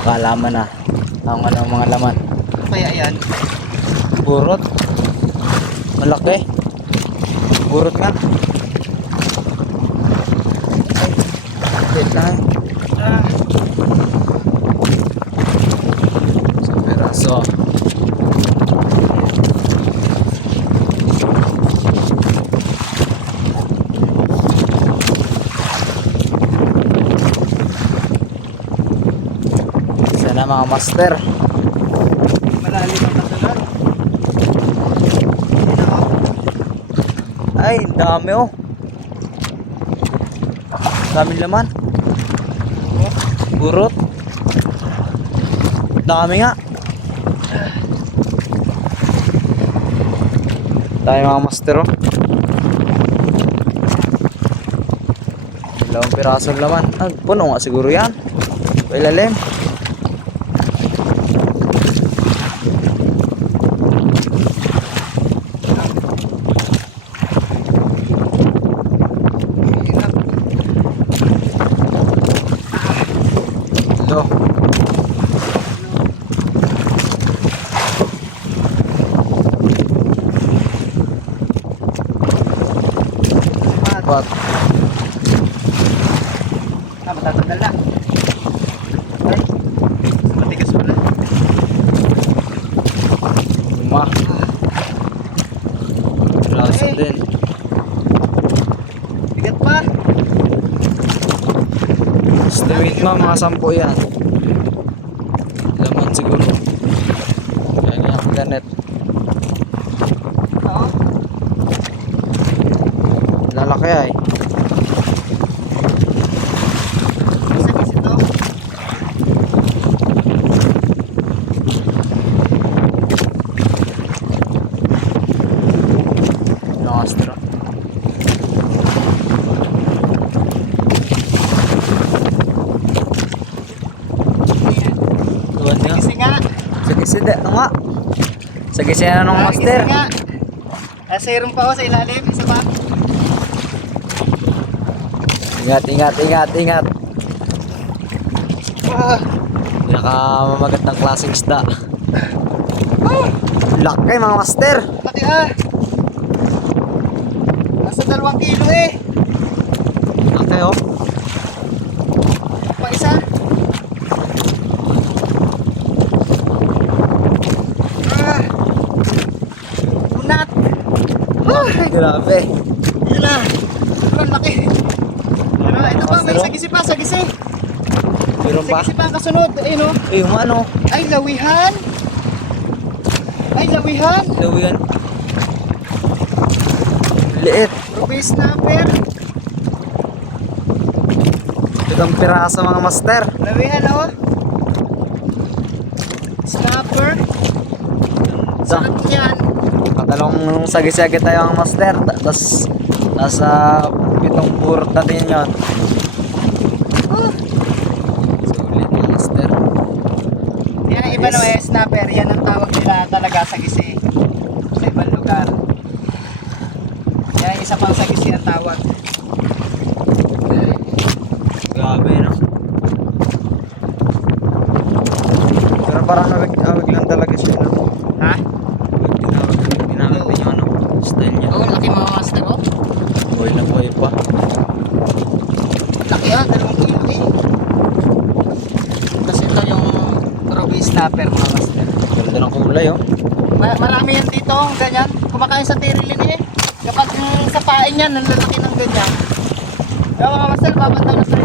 makalaman na ang ano mga laman. Kaya yan. Burot. Malaki. Burot nga. Ay, wait lang. Isang piraso. Sana mga master. Malalim ang kasalan. Ay, dami oh. Daming laman. Burot. Dami nga. Dami mga master oh. Dalawang pirasong laman. Ah, puno nga siguro yan. Pailalim. Ito. Apat. Matatanggal na. Ay, matigas pala. Lima. Piraso din. Bigat pa. Estimate mo mga 10 yan. Laman siguro. Yan yung ganit. Oo. Lalaki ay. Isa-isa ito. Nakastro. Tuwan nga. Kasi nga. Sa kisida nga. Sa kisida ng master. Kasi nga. Serum pa ako sa ilalim. Isa pa. Ingat, ingat, ingat, ingat. Ah. Pinakamamagat ng klaseng isda. Ah. Laki mga master. Laki ah. Nasa 2 kilo eh. Laki oh. Pa isa. Ah. Unat. Ah. Grabe. Yun na. Ang laki. Ano, ito pa, may sagisi pa, sagisi. Meron pa? Sagisi pa ang kasunod. Ayun o. Eh, yung ano? Ay, lawihan. Ay, lawihan. Lawian. Liit. Ruby snapper. Itong piraso mga master. Lawihan o. Snapper. Sarap yan. Katalong sagi-sagi tayo ang master. Tapos nasa 7 burot natin yun. Oh. Sulit mga master. Yan ang iba na may snapper. Yan ang tawag nila talaga sagisi. Sa ibang lugar. Yan isa pang sagisi ang tawag. Grabe no? Pero parang awig lang talaga siya no? Ha? Ginamit din yung ano? Style niya. Oo, laki mga master o. Buhay na buhay pa. Laki ah, 2 kilo eh. Tapos ito yung Ruby snapper mga master. Ganda ng kulay oh. Marami yan dito, ganyan. Kumakain sa tirilin eh. Kapag sa pain yan, ang lalaki ng ganyan. Kaya mga master, babantaw na sa